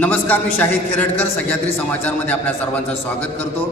नमस्कार, मी शाहीद खेरडकर सह्याद्री समाचारमध्ये आपल्या सर्वांचं स्वागत करतो।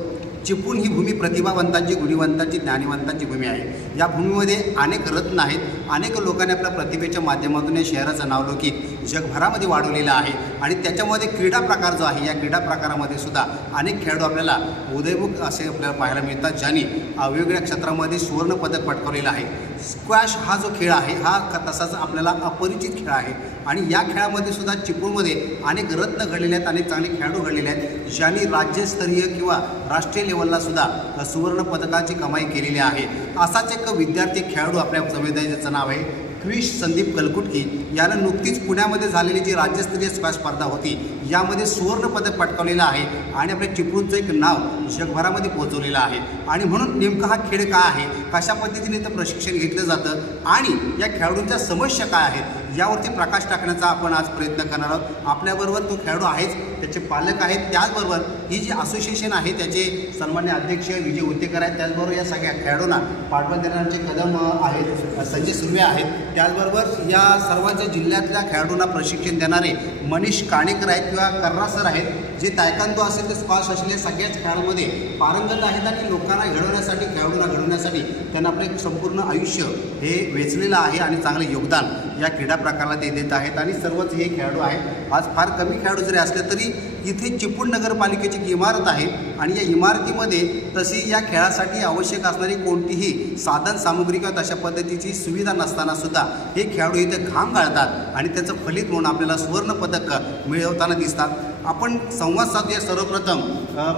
चिपळूण ही भूमी प्रतिभावंतांची, गुणीवंतांची, ज्ञानीवंतांची भूमी आहे। या भूमीमध्ये अनेक रत्न आहेत। अनेक लोकांनी आपल्या प्रतिभेच्या माध्यमातून या शहराचं नावलौकिक जगभरामध्ये वाढवलेलं आहे आणि त्याच्यामध्ये क्रीडा प्रकार जो आहे, या क्रीडा प्रकारामध्ये सुद्धा अनेक खेळाडू आपल्याला उदयमुख असे आपल्याला पाहायला मिळतात, ज्यांनी वेगवेगळ्या क्षेत्रामध्ये सुवर्णपदक पटकावलेलं आहे। स्क्वॅश हा जो खेळ आहे हा तसाच आपल्याला अपरिचित खेळ आहे आणि या खेळामध्ये सुद्धा चिपळूणमध्ये अनेक रत्न घडलेले आहेत, अनेक चांगले खेळाडू घडलेले आहेत, ज्यांनी राज्यस्तरीय किंवा राष्ट्रीय लेवलला सुद्धा सुवर्ण पदकाची कमाई केलेली आहे। असाच एक विद्यार्थी खेळाडू आपल्या समुदायाचं नाव आहे क्रिश संदीप कलकुटकी। यानं नुकतीच पुण्यामध्ये झालेली जी राज्यस्तरीय स्क्वॅश स्पर्धा होती यामध्ये सुवर्णपदक पटकावलेलं आहे आणि आपल्या चिपळूणचं एक नाव जगभरामध्ये पोहोचवलेलं आहे। आणि म्हणून नेमका हा खेळ काय आहे, कशा पद्धतीने इथं प्रशिक्षण घेतलं जातं आणि या खेळाडूंच्या समस्या काय आहेत यावरती प्रकाश टाकण्याचा आपण आज प्रयत्न करणार आहोत। आपल्याबरोबर तो खेळाडू आहेच, त्याचे पालक आहेत, त्याचबरोबर ही जी असोसिएशन आहे त्याचे सन्मान्य अध्यक्ष विजय उतेकर आहेत, त्याचबरोबर या सगळ्या खेळाडूंना पाठबळ देणारे कदम आहेत संजय सुर्वे आहेत, त्याचबरोबर या सर्वांच्या जिल्ह्यातल्या खेळाडूंना प्रशिक्षण देणारे मनीष काणेकर आहेत किंवा कर्रा सर आहेत, जे तायकांदो असेल तर स्क्वॅश असेल या सगळ्याच खेळांमध्ये पारंगत आहेत आणि लोकांना घडवण्यासाठी, खेळाडूंना घडवण्यासाठी त्यांना आपलं एक संपूर्ण आयुष्य हे वेचलेलं आहे आणि चांगलं योगदान या क्रीडा प्रकाराला ते देत आहेत। आणि सर्वच हे खेळाडू आहेत। आज फार कमी खेळाडू जरी असले तरी इथे चिपळूण नगरपालिकेची एक इमारत आहे आणि या इमारतीमध्ये तशी या खेळासाठी आवश्यक असणारी कोणतीही साधन सामुग्री किंवा तशा पद्धतीची सुविधा नसताना सुद्धा हे खेळाडू इथे घाम गाळतात आणि त्याचं फलित म्हणून आपल्याला सुवर्णपदक मिळवताना दिसतात। आपण संवाद साधूया सर्वप्रथम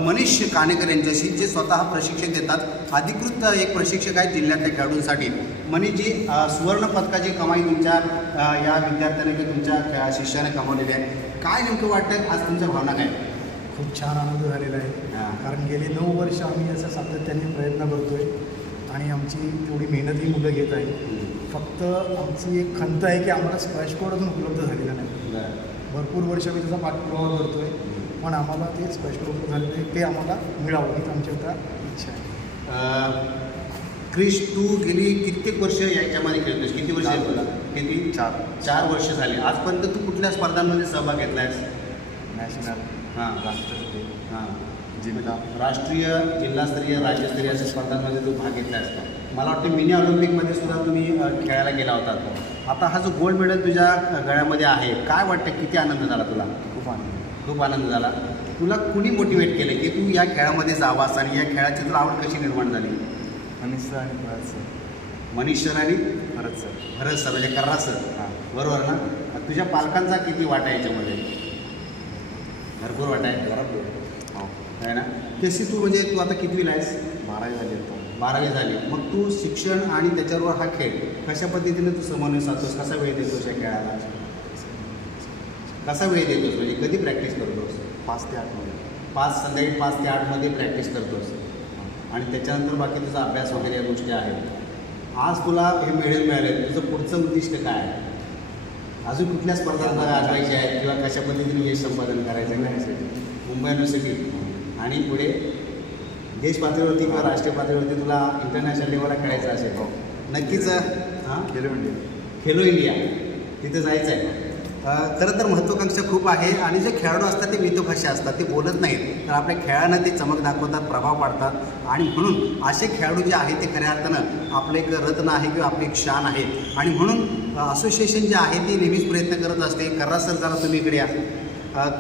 मनीष काणेकर यांच्याशी, जे स्वतः प्रशिक्षण देतात, अधिकृत एक प्रशिक्षक आहेत जिल्ह्यातल्या खेळाडूंसाठी। मनीषजी, सुवर्णपदकाची कमाई तुमच्या या विद्यार्थ्याने किंवा तुमच्या शिष्याने कमावलेली आहे, काय नेमकं वाटतं आज तुमच्या भावना काय? खूप छान आनंद झालेला आहे, कारण गेली 9 वर्ष आम्ही असं सातत्याने प्रयत्न करतो आहे आणि आमची तेवढी मेहनतही मुलं घेत आहे। फक्त आमची एक खंत आहे की आम्हाला स्क्वॅश कोर्ट अजून उपलब्ध झालेला नाही। भरपूर वर्ष मी त्याचा पाठपुरावा करतो आहे, पण आम्हाला ते स्क्वॅश कोर्ट झालेलं आहे, ते आम्हाला मिळावं हीच आमची आता इच्छा आहे। क्रिश, तू गेली कित्येक वर्ष याच्यामध्ये खेळतोस? किती वर्ष आहे तुला? किती? 4 वर्ष झाले। आजपर्यंत तू कुठल्या स्पर्धांमध्ये सहभाग घेतला आहेस? नॅशनल, राष्ट्रस्तरीय, जिल्हा, राष्ट्रीय, जिल्हास्तरीय, राज्यस्तरीय अशा स्पर्धांमध्ये तू भाग घेतला आहेस का? मला वाटतं मिनी ऑलिम्पिकमध्ये सुद्धा तुम्ही खेळायला गेला होता। आता हा जो गोल्ड मेडल तुझ्या गळ्यामध्ये आहे, काय वाटतं, किती आनंद झाला तुला? खूप आनंद झाला। तुला कुणी मोटिवेट केलं की तू या खेळामध्ये जावास आणि या खेळाची तुला आवड कशी निर्माण झाली? मनीष सर आणि भरत सर. मनीष सर आणि भरत सर म्हणजे कर्रा सर, बरोबर ना? तुझ्या पालकांचा किती वाटा आहे याच्यामध्ये? भरपूर वाटा आहे, आहे ना? कशी तू म्हणजे तू आता कितवीला आहेस? 12वी झाली. 12वी झाली। मग तू शिक्षण आणि त्याच्यावर हा खेळ कशा पद्धतीने तू समन्वय साधतोस? कसा वेळ देतोस या खेळाला? कसा वेळ देतोस म्हणजे कधी प्रॅक्टिस करतोस? 5 ते 8 मध्ये. संध्याकाळी 5 ते 8 प्रॅक्टिस करतोस आणि त्याच्यानंतर बाकी तुझा अभ्यास वगैरे या गोष्टी आहेत। आज तुला हे मेडल मिळाले, तुझं पुढचं उद्दिष्ट काय आहे? अजून कुठल्या स्पर्धांना गाजवायचे आहेत किंवा कशा पद्धतीने यश संपादन करायचं आहे? मुंबई युनिव्हर्सिटी आणि पुढे देश पातळीवरती किंवा राष्ट्रीय पातळीवरती तुला इंटरनॅशनल लेवलला खेळायचं असेल, नक्कीच खेलो इंडिया तिथे जायचं आहे। खरं तर महत्त्वाकांक्षा खूप आहे आणि जे खेळाडू असतात ते मितभाषी असतात, ते बोलत नाहीत, तर आपल्या खेळांना ते चमक दाखवतात, प्रभाव पाडतात आणि म्हणून असे खेळाडू जे आहेत ते खऱ्या अर्थानं आपलं एक रत्न आहे किंवा आपली एक शान आहे। आणि म्हणून असोसिएशन जे आहे ती नेहमीच प्रयत्न करत असते। कर्रा सर, जरा तुम्ही इकडे या।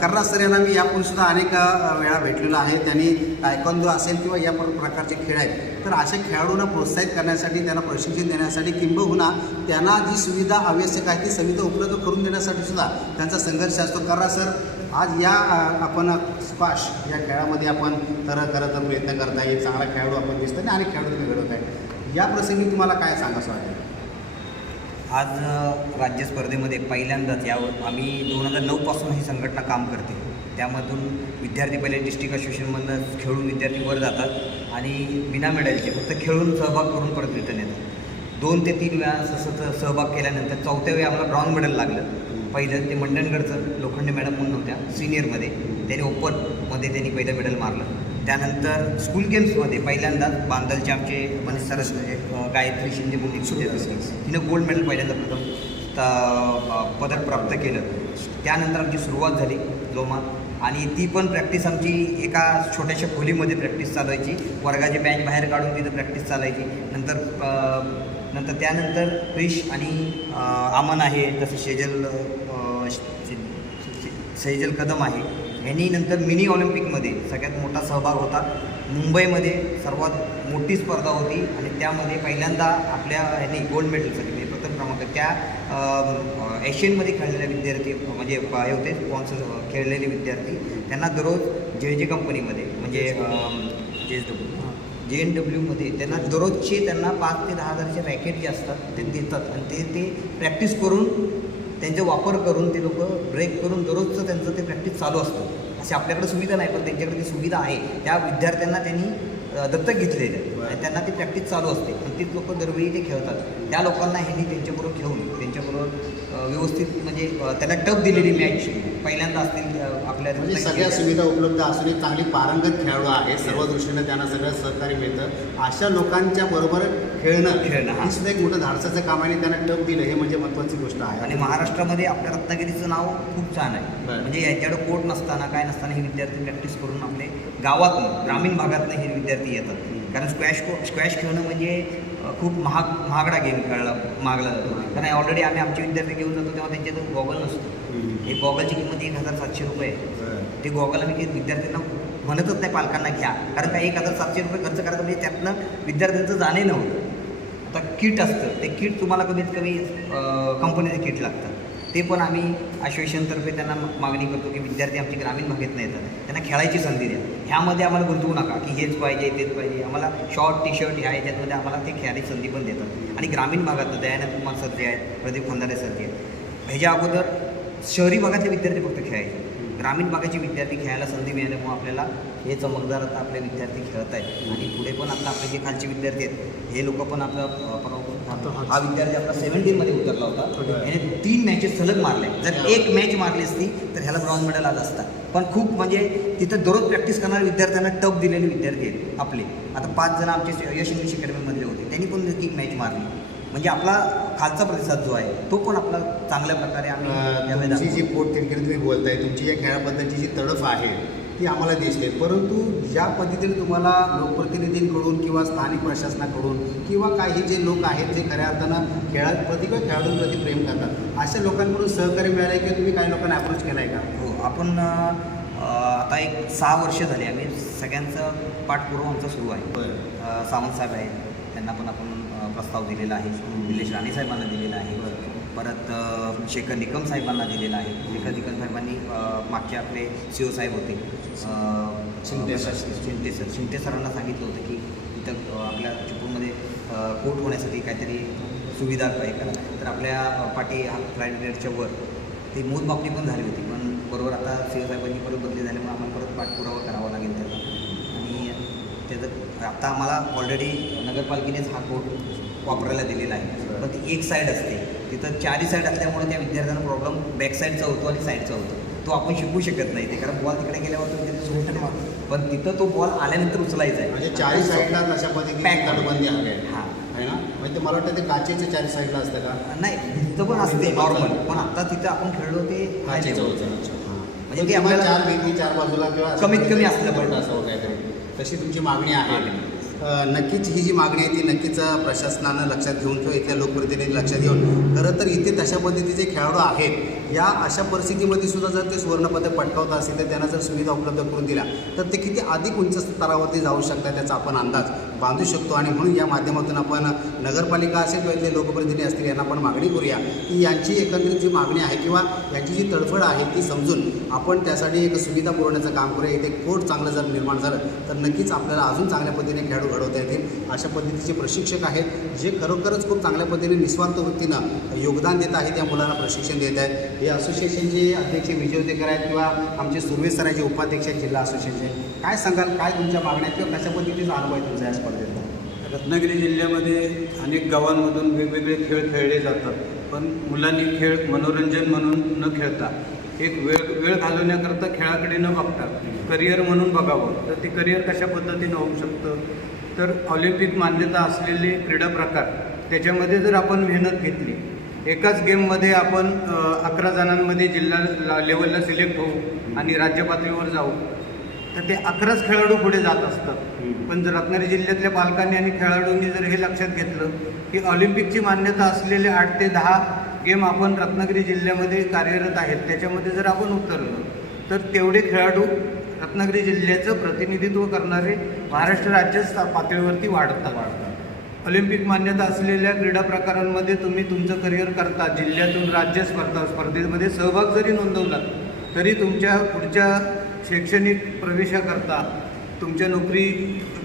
कर्रा सर यांना मी यापूर्वीसुद्धा अनेक वेळा भेटलेलो आहे। त्यांनी तायकांदो असेल किंवा या प्रकारचे खेळ आहेत, तर अशा खेळाडूंना प्रोत्साहित करण्यासाठी, त्यांना प्रशिक्षण देण्यासाठी, किंबहुना त्यांना जी सुविधा आवश्यक आहे ती सुविधा उपलब्ध करून देण्यासाठी सुद्धा त्यांचा संघर्ष असतो। कर्रा सर, आज या आपण स्क्वॅश या खेळामध्ये आपण खरं तर प्रयत्न करताय, चांगला खेळाडू आपण दिसतो आणि खेळाडू तुम्ही घडवत आहे, या प्रसंगी तुम्हाला काय सांगायचं वाटतं? आज राज्य स्पर्धेमध्ये पहिल्यांदाच यावर आम्ही 2009 पासून ही संघटना काम करते। त्यामधून विद्यार्थी पहिले डिस्ट्रिक्ट असोसिएशनमधनं खेळून विद्यार्थी वर जातात आणि विना मेडलचे फक्त खेळून सहभाग करून परत रिटर्न येतात। 2 ते 3 वेळा सतत सहभाग केल्यानंतर 4थ्या वेळी आम्हाला ब्रॉन्झ मेडल लागलं। पहिलं ते मंडणगडचं लोखंडे मॅडम म्हणून होत्या सिनियरमध्ये, त्याने ओपनमध्ये त्यांनी पहिलं मेडल मारलं। त्यानंतर स्कूल गेम्समध्ये पहिल्यांदाच बांदलचे आमचे मनीष सर, गायत्री शिंदे म्हणून तिनं गोल्ड मेडल पहिल्यांदा प्रथम पदक प्राप्त केलं। त्यानंतर आमची सुरुवात झाली जोमात आणि ती पण प्रॅक्टिस आमची एका छोट्याशा खोलीमध्ये प्रॅक्टिस चालवायची. वर्गाची बँच बाहेर काढून तिथं प्रॅक्टिस चालायची. नंतर त्यानंतर क्रिश आणि अमन आहे, तसं सेजल कदम आहे, यांनी नंतर मिनी ऑलिम्पिकमध्ये सगळ्यात मोठा सहभाग होता. मुंबईमध्ये सर्वात मोठी स्पर्धा होती आणि त्यामध्ये पहिल्यांदा आपल्या ह्यांनी गोल्ड मेडलसाठी म्हणजे प्रथम क्रमांक त्या एशियनमध्ये खेळलेले विद्यार्थी म्हणजे हे होते स्पॉन्सर खेळलेले विद्यार्थी. त्यांना दररोज जे कंपनीमध्ये म्हणजे JNWमध्ये त्यांना दररोजचे त्यांना 5 ते 10 हजारचे रॅकेट जे असतात ते देतात आणि ते प्रॅक्टिस करून त्यांचा वापर करून ते लोक ब्रेक करून दररोजचं त्यांचं ते प्रॅक्टिस चालू असतं. अशी आपल्याकडे सुविधा नाही पण त्यांच्याकडे ती सुविधा आहे. त्या विद्यार्थ्यांना त्यांनी दत्तक घेतलेलं आहे आणि त्यांना ती प्रॅक्टिस चालू असते आणि तीच लोक दरवेळी ते खेळतात. त्या लोकांना ह्यांनी त्यांच्याबरोबर घेऊन त्यांच्याबरोबर व्यवस्थित म्हणजे त्यांना टप दिलेली मॅच पहिल्यांदा असतील आपल्या म्हणजे सगळ्या सुविधा उपलब्ध असून एक चांगली पारंगत खेळाडू आहे, सर्व दृष्टीने त्यांना सगळं सहकार्य मिळतं. अशा लोकांच्या बरोबर खेळणं ही सुद्धा एक मोठं धाडसाचं काम आहे आणि त्यांना टप दिलं हे म्हणजे महत्त्वाची गोष्ट आहे. आणि महाराष्ट्रामध्ये आपल्या रत्नागिरीचं नाव खूप छान आहे. म्हणजे यांच्याकडे कोर्ट नसताना काय नसताना हे विद्यार्थी प्रॅक्टिस करून आपले गावातून ग्रामीण भागातनं हे विद्यार्थी येतात. कारण स्क्वॅश खेळणं म्हणजे खूप महागडा गेम मागला जातो. कारण ऑलरेडी आम्ही आमचे विद्यार्थी घेऊन जातो तेव्हा त्यांच्यात गॉगल नसतो. हे गॉगलची किंमत 1700 रुपये आहे. ते गॉगल आम्ही विद्यार्थ्यांना म्हणतच नाही पालकांना घ्या, कारण का 1700 रुपये खर्च करायचं म्हणजे त्यातनं विद्यार्थ्यांचं जाणे नव्हतं. आता किट असतं, ते किट तुम्हाला कमीत कमी कंपनीचे किट लागतात. ते पण आम्ही असोसिएशनतर्फे त्यांना मागणी करतो की विद्यार्थी आमचे ग्रामीण भागात नाही येतात, त्यांना खेळायची संधी द्या. ह्यामध्ये आम्हाला गुंतवू नका की हेच पाहिजे तेच पाहिजे. आम्हाला शॉर्ट टी शर्ट ह्या ह्याच्यामध्ये आम्हाला ते खेळायची संधी पण देतात. आणि ग्रामीण भागातलं दयानंद कुमार सर जे आहेत, प्रदीप खंदारे सर जे आहेत, ह्याच्या अगोदर शहरी भागातले विद्यार्थी फक्त खेळायचे. ग्रामीण भागाचे विद्यार्थी खेळायला संधी मिळाल्यामुळे आपल्याला हे चमकदार आता आपले विद्यार्थी खेळत आहेत. आणि पुढे पण आता आपले जे खालचे विद्यार्थी आहेत हे लोक पण आपलं हा विद्यार्थी आपला 17मध्ये उतरला होता. याने 3 मॅचेस सलग मारले. जर एक मॅच मारली असती तर ह्याला ब्रॉन्झ मेडल आलं असतं. पण खूप म्हणजे तिथं दररोज प्रॅक्टिस करणारे विद्यार्थ्यांना टप दिलेले विद्यार्थी आहेत आपले. आता 5 जण आमचे यश इंग्लिश अकॅडमीमधले होते, त्यांनी पण एक मॅच मारली. म्हणजे आपला खालचा प्रतिसाद जो आहे तो पण आपला चांगल्या प्रकारे आम्ही तुमची जी पोटतिडकीने तुम्ही बोलताय, तुमची या खेळाबद्दलची जी तडफ आहे ती आम्हाला दिसते. परंतु ज्या पद्धतीने तुम्हाला लोकप्रतिनिधींकडून किंवा स्थानिक प्रशासनाकडून किंवा काही जे लोक आहेत जे खऱ्या अर्थानं खेळाडूंप्रती प्रेम करतात, अशा लोकांकडून सहकार्य मिळालं आहे की तुम्ही काही लोकांना अप्रोच केला आहे का? हो, आपण आता एक 6 वर्ष झाली आम्ही सगळ्यांचं पाठपुरावा आमचा सुरू आहे. सावंत साहेब आहेत, त्यांना पण आपण प्रस्ताव दिलेला आहे. निलेश राणे साहेबांना दिलेला आहे. परत शेखर निकम साहेबांना दिलेला आहे. शेखर निकम साहेबांनी मागचे आपले CO साहेब होते शिंदे सरांना सांगितलं होतं की इथं आपल्या चिपळूणमध्ये कोर्ट होण्यासाठी काहीतरी सुविधा काय करा. तर आपल्या पाठी फ्लाईट गेटच्या वर ती मोजमापणी पण झाली होती. पण बरोबर आता CO साहेबांनी परत बदली झाल्यामुळे आम्हाला परत पाठपुरावा करावा लागेल त्याचा. आणि त्याचं आता आम्हाला ऑलरेडी नगरपालिकेनेच हा कोर्ट वापरायला दिलेला आहे. पण ती एक साईड असते, तिथं 4ही साईड असल्यामुळे त्या विद्यार्थ्यांना प्रॉब्लेम बॅक साईडचा होतो आणि साईडचा होतो. तो आपण शिकू शकत नाही ते, कारण बॉल तिकडे गेल्यावर तो तिथे सुरू मारतो. पण तिथं तो बॉल आल्यानंतर उचलायचा आहे. म्हणजे 4ही साईडला अशा पद्धतीने तटबंदी आहे. हां, आहे ना? म्हणजे मला वाटतं ते काचेच्या 4 साईडला असतं का? नाही, भिंत पण असते नॉर्मल, पण आता तिथं आपण खेळलो ते काचेचं होतं. म्हणजे ते आपल्याला 4 भिंती 4 बाजूला किंवा कमीत कमी असलं पाहिजे असं काहीतरी तशी तुमची मागणी आहे. नक्कीच ही जी मागणी आहे ती नक्कीच प्रशासनानं लक्षात घेऊन किंवा इथल्या लोकप्रतिनिधी लक्षात घेऊन, खरं तर इथे तशा पद्धतीचे खेळाडू आहेत. या अशा परिस्थितीमध्ये सुद्धा जर ते सुवर्णपदक पटकावत असेल तर त्यांना जर सुविधा उपलब्ध करून दिल्या तर ते किती अधिक उंच स्तरावरती जाऊ शकतात त्याचा आपण अंदाज बांधू शकतो. आणि म्हणून या माध्यमातून आपण नगरपालिका असेल किंवा इथले लोकप्रतिनिधी असतील यांना आपण मागणी करूया की यांची एकंदरीत जी मागणी आहे किंवा यांची जी तडफड आहे ती समजून आपण त्यासाठी एक सुविधा पुरवण्याचं काम करूया. इथे कोर्ट चांगलं जर निर्माण झालं तर नक्कीच आपल्याला अजून चांगल्या पद्धतीने खेळाडू घडवता येतील. अशा पद्धतीचे प्रशिक्षक आहेत जे खरोखरच खूप चांगल्या पद्धतीने निस्वार्थ वृत्तीनं योगदान देत आहेत, या मुलांना प्रशिक्षण देत आहेत. हे असोसिएशनचे अध्यक्ष विजय उदेकर आहेत किंवा आमचे सुर्वे सराचे उपाध्यक्ष आहेत जिल्हा असोसिएशनचे. काय सांगाल, काय तुमच्या मागण्या किंवा कशा पद्धतीचा अनुभव आहे तुमचा या स्पर्धेत? रत्नागिरी जिल्ह्यामध्ये अनेक गावांमधून वेगवेगळे खेळ खेळले जातात, पण मुलांनी खेळ मनोरंजन म्हणून न खेळता एक वेळ घालवण्याकरता खेळाकडे न बघता करिअर म्हणून बघावं. तर ते करिअर कशा पद्धतीनं होऊ शकतं, तर ऑलिम्पिक मान्यता असलेले क्रीडा प्रकार त्याच्यामध्ये जर आपण मेहनत घेतली एकाच गेममध्ये आपण 11 जणांमध्ये जिल्हा लेवलला सिलेक्ट होऊ आणि राज्य पातळीवर जाऊ, तर ते 11च खेळाडू पुढे जात असतात. पण जर रत्नागिरी जिल्ह्यातल्या पालकांनी आणि खेळाडूंनी जर हे लक्षात घेतलं की ऑलिम्पिकची मान्यता असलेले 8 ते 10 गेम आपण रत्नागिरी जिल्ह्यामध्ये कार्यरत आहेत, त्याच्यामध्ये जर आपण उतरलो तर तेवढे खेळाडू रत्नागिरी जिल्ह्याचं प्रतिनिधित्व करणारे महाराष्ट्र राज्य पातळीवरती वाढतात. ऑलिम्पिक मान्यता असलेल्या क्रीडा प्रकारांमध्ये तुम्ही तुमचं करिअर करता, जिल्ह्यातून राज्य स्पर्धेमध्ये सहभाग जरी नोंदवलात तरी तुमच्या पुढच्या शैक्षणिक प्रवेशाकरता, तुमच्या नोकरी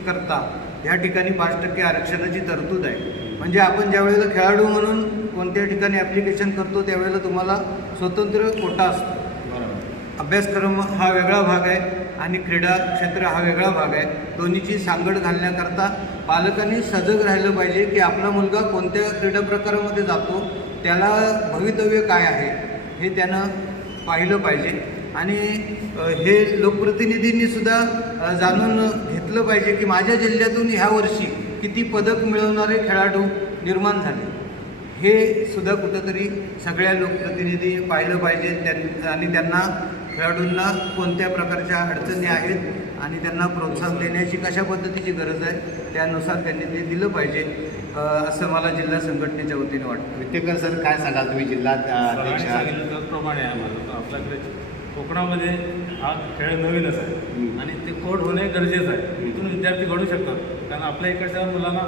करता ह्या ठिकाणी 5% आरक्षणाची तरतूद आहे. म्हणजे आपण ज्यावेळेला खेळाडू म्हणून कोणत्या ठिकाणी ॲप्लिकेशन करतो त्यावेळेला तुम्हाला स्वतंत्र कोटा असतो. अभ्यासक्रम हा वेगळा भाग आहे आणि क्रीडा क्षेत्र हा वेगळा भाग आहे. दोन्हीची सांगड घालण्याकरता पालकांनी सजग राहिलं पाहिजे की आपला मुलगा कोणत्या क्रीडा प्रकारामध्ये जातो, त्याला भवितव्य काय आहे हे त्यानं पाहिलं पाहिजे. आणि हे लोकप्रतिनिधींनीसुद्धा जाणून घेतलं पाहिजे की माझ्या जिल्ह्यातून ह्या वर्षी किती पदक मिळवणारे खेळाडू निर्माण झाले, हे सुद्धा कुठंतरी सगळ्या लोकप्रतिनिधी पाहिलं पाहिजे. आणि त्यांना खेळाडूंना कोणत्या प्रकारच्या अडचणी आहेत आणि त्यांना प्रोत्साहन देण्याची कशा पद्धतीची गरज आहे त्यानुसार त्यांनी ते दिलं पाहिजे, असं मला जिल्हा संघटनेच्या वतीने वाटतं. विटेकर सर, काय सांगाल तुम्ही जिल्हा अध्यक्ष? सांगितलं त्याचप्रमाणे आहे माझं. आपल्याकडे कोकणामध्ये हा खेळ नवीनच आहे आणि ते कोर्ट होणे गरजेचं आहे. इथून विद्यार्थी घडू शकतात, कारण आपल्या इकडच्या मुलांना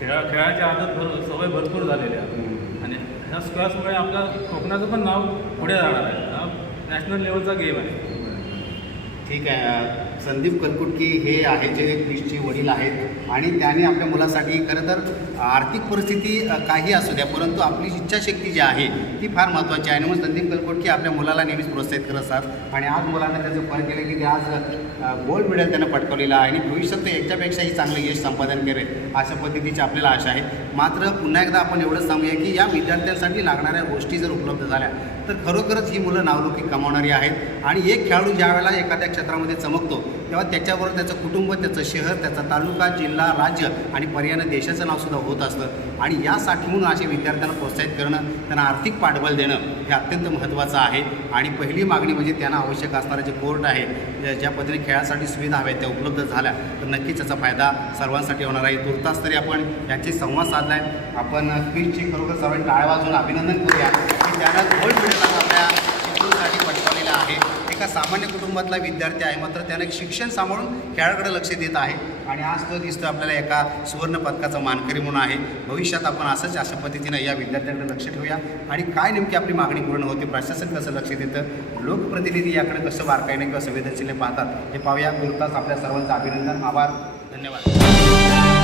खेळाची आदत सवय भरपूर झालेली आहे आणि ह्या स्क्वॅशमुळे आपल्या कोकणाचं पण नाव पुढे जाणार आहे. हा नॅशनल लेवलचा गेम आहे. ठीक आहे. संदीप कलकुटकी हे आहे जे क्रिशचे वडील आहेत आणि त्याने आपल्या मुलासाठी खरं तर आर्थिक परिस्थिती काही असू द्या, परंतु आपली इच्छाशक्ती जी आहे ती फार महत्त्वाची आहे. आणि मग संदीप कलकुटकी आपल्या मुलाला नेहमीच प्रोत्साहित करत असतात आणि आज मुलांना त्याचं फरक केलं की ते आज गोल्ड मेडल त्यानं पटकावलेलं आहे आणि भविष्यात ते याच्यापेक्षाही चांगलं यश संपादन करेल अशा पद्धतीची आपल्याला आशा आहे. मात्र पुन्हा एकदा आपण एवढंच सांगूया की या विद्यार्थ्यांसाठी लागणाऱ्या गोष्टी जर उपलब्ध झाल्या तर खरोखरच ही मुलं नावलौकिक कमावणारी आहेत. आणि एक खेळाडू ज्या वेळेला एखाद्या क्षेत्रामध्ये चमकतो तेव्हा त्याच्याबरोबर त्याचं कुटुंब, त्याचं शहर, त्याचा तालुका, जिल्हा, राज्य आणि पर्यायानं देशाचं नावसुद्धा होत असतं. आणि यासाठी म्हणून अशा विद्यार्थ्यांना प्रोत्साहित करणं, त्यांना आर्थिक पाठबळ देणं हे अत्यंत महत्त्वाचं आहे. आणि पहिली मागणी म्हणजे त्यांना आवश्यक असणारं जे कोर्ट आहे, ज्या पद्धतीने खेळासाठी सुविधा हव्या त्या उपलब्ध झाल्या तर नक्कीच याचा फायदा सर्वांसाठी होणार आहे. तुर्तास तरी आपण याची संवाद साधला आहे. आपण क्रिशची खरोखर सर्वांनी टाळ्या वाजवून अभिनंदन करूया की त्यानं गोल्ड मेडल आपल्या चिपळूणसाठी पटकावलेलं आहे. एका सामान्य कुटुंबातला विद्यार्थी आहे, मात्र त्यानं शिक्षण सांभाळून खेळाकडे लक्ष देत आहे आणि आज तो दिसतो आपल्याला एका सुवर्ण पदकाचा मानकरी म्हणून आहे. भविष्यात आपण असंच अशा पद्धतीनं या विद्यार्थ्यांकडे लक्ष ठेवूया आणि काय नेमकी आपली मागणी पूर्ण होते, प्रशासन कसं लक्ष देतं, लोकप्रतिनिधी याकडे कसं बारकाईने किंवा संवेदनशीलने पाहतात हे पाहूया. तुर्तास आपल्या सर्वांचं अभिनंदन, आभार, धन्यवाद.